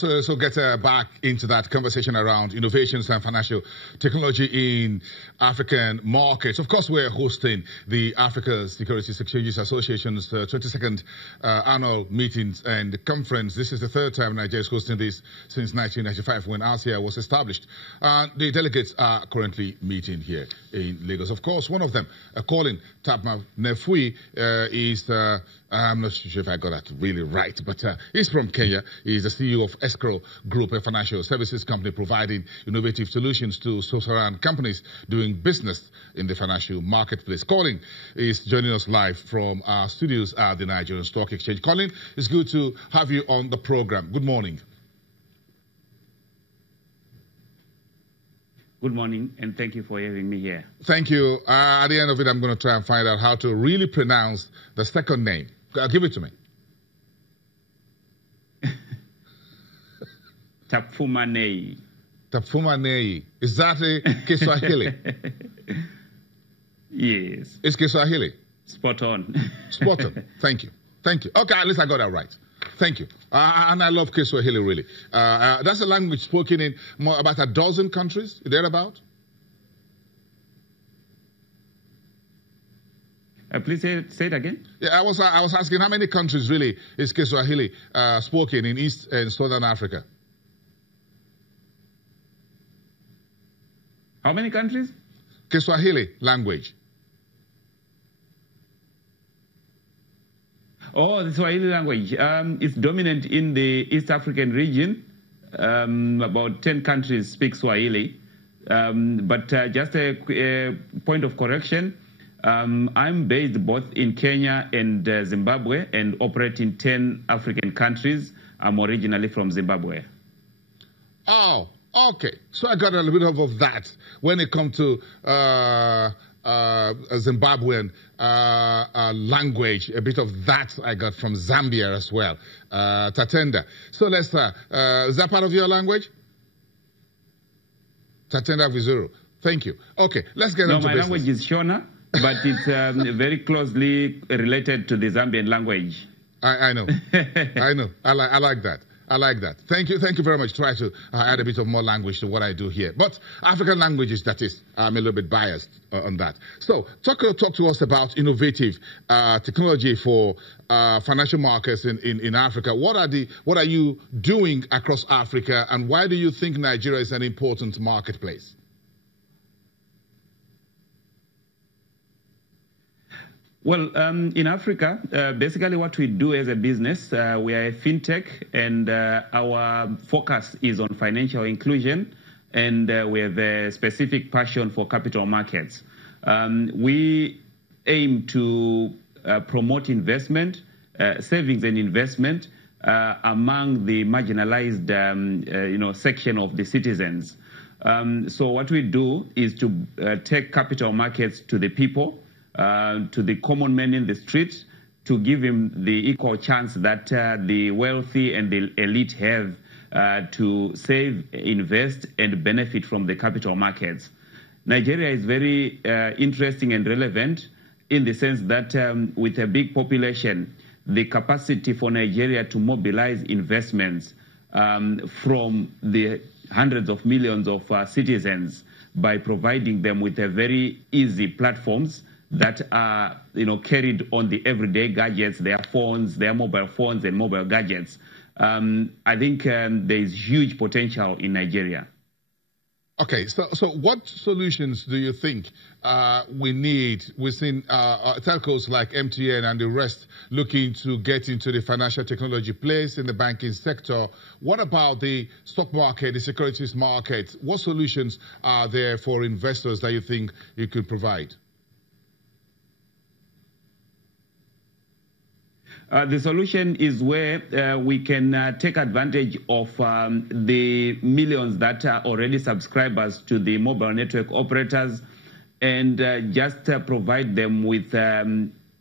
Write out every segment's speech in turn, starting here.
also get back into that conversation around innovations and financial technology in African markets. Of course, we're hosting the Africa Securities Exchanges Association's 22nd annual meetings and conference. This is the third time Nigeria is hosting this since 1995 when ASEA was established. The delegates are currently meeting here in Lagos. Of course, one of them, Colin Tapma Nefui, is, I'm not sure if I got that really right, but he's from Kenya. He's the CEO of Escrow Group, a financial services company providing innovative solutions to Switzerland companies doing business in the financial marketplace. Colin is joining us live from our studios at the Nigerian Stock Exchange. Colin, it's good to have you on the program. Good morning. Good morning, and thank you for having me here. Thank you. At the end of it, I'm going to try and find out how to really pronounce the second name. Give it to me. Tapfumanei. Tapfumanei. Is that a Kiswahili? Yes. It's Kiswahili? Spot on. Spot on. Thank you. Thank you. Okay, at least I got that right. Thank you. And I love Kiswahili, really. That's a language spoken in about a dozen countries, thereabout. Please say it again. Yeah, I was asking how many countries really is Kiswahili spoken in East and Southern Africa? How many countries? Kiswahili language. Oh, the Swahili language. It's dominant in the East African region. About 10 countries speak Swahili. But just a point of correction. I'm based both in Kenya and Zimbabwe and operate in 10 African countries. I'm originally from Zimbabwe. Oh, okay. So I got a little bit of that when it comes to Zimbabwean language. A bit of that I got from Zambia as well. Tatenda. So let's is that part of your language? Tatenda Vizuru. Thank you. Okay, let's get into my business. Language is Shona, but it's very closely related to the Zambian language. I know. I know. I like that. I like that. Thank you. Thank you very much. Try to add a bit of more language to what I do here. But African languages, that is, I'm a little bit biased on that. So talk to us about innovative technology for financial markets in Africa. What are you doing across Africa, and why do you think Nigeria is an important marketplace? Well, in Africa, basically what we do as a business, we are a fintech, and our focus is on financial inclusion, and we have a specific passion for capital markets. We aim to promote investment, savings and investment among the marginalized section of the citizens. So what we do is to take capital markets to the people, to the common man in the street, to give him the equal chance that the wealthy and the elite have to save, invest, and benefit from the capital markets. Nigeria is very interesting and relevant in the sense that with a big population, the capacity for Nigeria to mobilize investments from the hundreds of millions of citizens by providing them with a very easy platforms that are carried on the everyday gadgets, their phones, their mobile phones and mobile gadgets. I think there is huge potential in Nigeria. Okay, so what solutions do you think we need within telcos like MTN and the rest looking to get into the financial technology place in the banking sector? What about the stock market, the securities market? What solutions are there for investors that you think you could provide? The solution is where we can take advantage of the millions that are already subscribers to the mobile network operators and just provide them with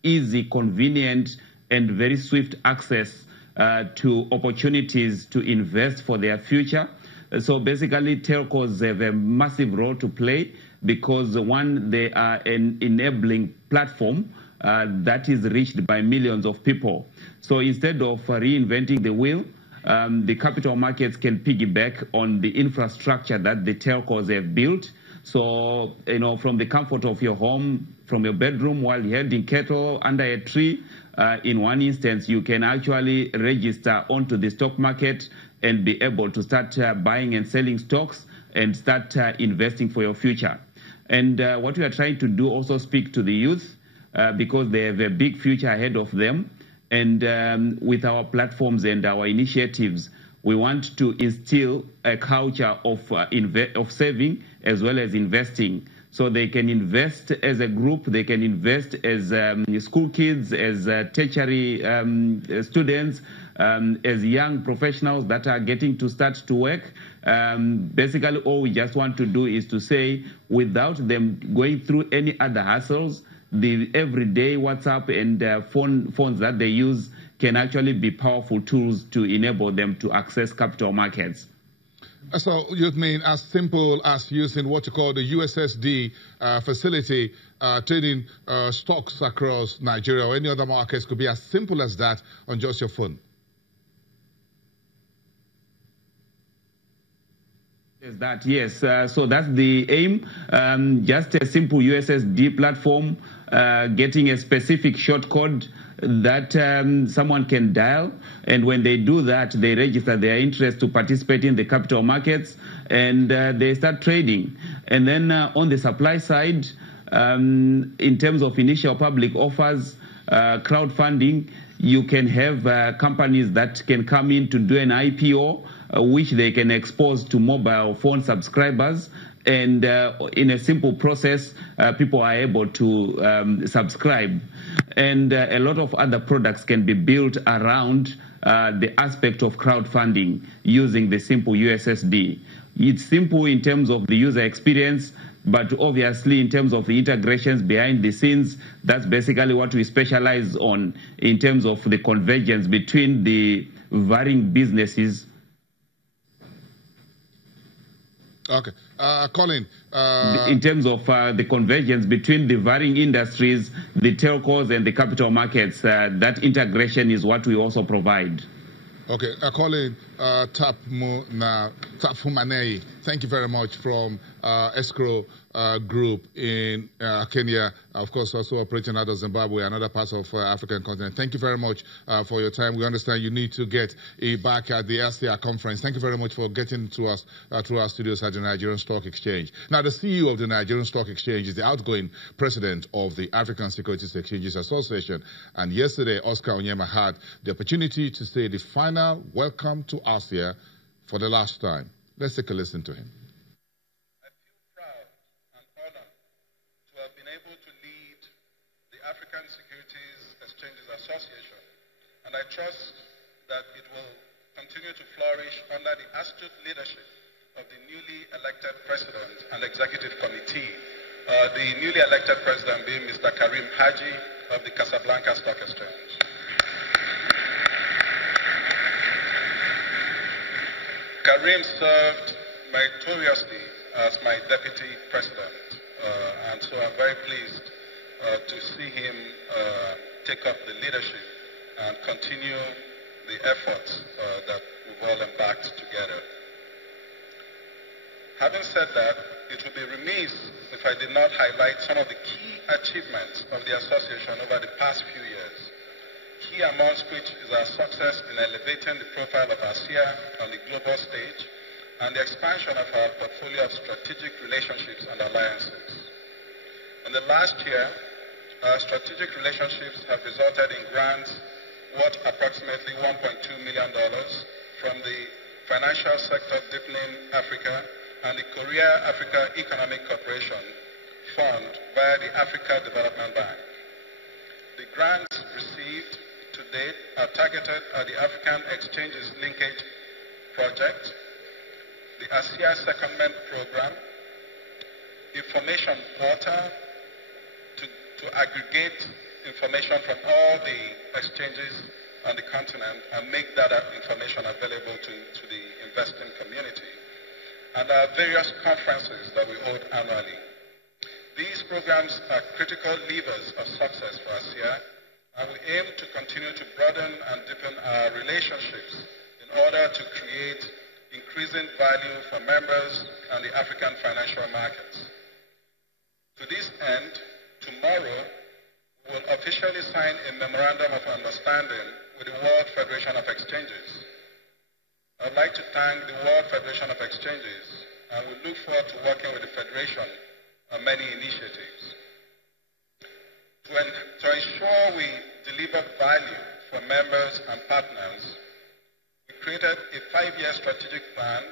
easy, convenient, and very swift access to opportunities to invest for their future. So basically, telcos have a massive role to play because, one, they are an enabling platform that is reached by millions of people. So instead of reinventing the wheel, the capital markets can piggyback on the infrastructure that the telcos have built. So, from the comfort of your home, from your bedroom, while you're herding cattle under a tree, in one instance, you can actually register onto the stock market and be able to start buying and selling stocks and start investing for your future. And what we are trying to do also speak to the youth because they have a big future ahead of them. And with our platforms and our initiatives, we want to instill a culture of saving as well as investing. So they can invest as a group, they can invest as school kids, as tertiary students, as young professionals that are getting to start to work. Basically, all we just want to do is to say, without them going through any other hassles, the everyday WhatsApp and phones that they use can actually be powerful tools to enable them to access capital markets. So you mean as simple as using what you call the USSD facility, trading stocks across Nigeria or any other markets could be as simple as that on just your phone? Yes. So that's the aim. Just a simple USSD platform, getting a specific short code that someone can dial. And when they do that, they register their interest to participate in the capital markets and they start trading. And then on the supply side, in terms of initial public offers, crowdfunding, you can have companies that can come in to do an IPO, which they can expose to mobile phone subscribers. And in a simple process, people are able to subscribe. And a lot of other products can be built around the aspect of crowdfunding using the simple USSD. It's simple in terms of the user experience, but obviously in terms of the integrations behind the scenes, that's basically what we specialize on in terms of the convergence between the varying businesses. Okay. Colin. In terms of the convergence between the varying industries, the telcos and the capital markets, that integration is what we also provide. Okay. Colin Tafumanei, thank you very much from Escrow Group in Kenya, of course also operating out of Zimbabwe and other parts of African continent. Thank you very much for your time. We understand you need to get back at the LCR conference. Thank you very much for getting to us through our studios at the Nigerian Stock Exchange. Now, the CEO of the Nigerian Stock Exchange is the outgoing president of the African Securities Exchanges Association. And yesterday, Oscar Onyema had the opportunity to say the final welcome to ASEA for the last time. Let's take a listen to him. I feel proud and honored to have been able to lead the African Securities Exchanges Association, and I trust that it will continue to flourish under the astute leadership of the newly elected president and executive committee, the newly elected president being Mr. Karim Haji of the Casablanca Stock Exchange. Karim served meritoriously as my deputy president, and so I'm very pleased to see him take up the leadership and continue the efforts that we've all embarked together. Having said that, it would be remiss if I did not highlight some of the key achievements of the association over the past few years. Key amongst which is our success in elevating the profile of ASEA on the global stage and the expansion of our portfolio of strategic relationships and alliances. In the last year, our strategic relationships have resulted in grants worth approximately $1.2 million from the Financial Sector Deepening Africa and the Korea-Africa Economic Cooperation Fund via the Africa Development Bank. The grants received to date are targeted at the African Exchanges Linkage Project, the ASEA Secondment Program, Information Portal to aggregate information from all the exchanges on the continent and make that information available to the investing community, and our various conferences that we hold annually. These programs are critical levers of success for ASEA, and we aim to continue to broaden and deepen our relationships in order to create increasing value for members and the African financial markets. To this end, tomorrow, we will officially sign a memorandum of understanding with the World Federation of Exchanges. I'd like to thank the World Federation of Exchanges, and we look forward to working with the Federation on many initiatives. To ensure we deliver value for members and partners, we created a 5-year strategic plan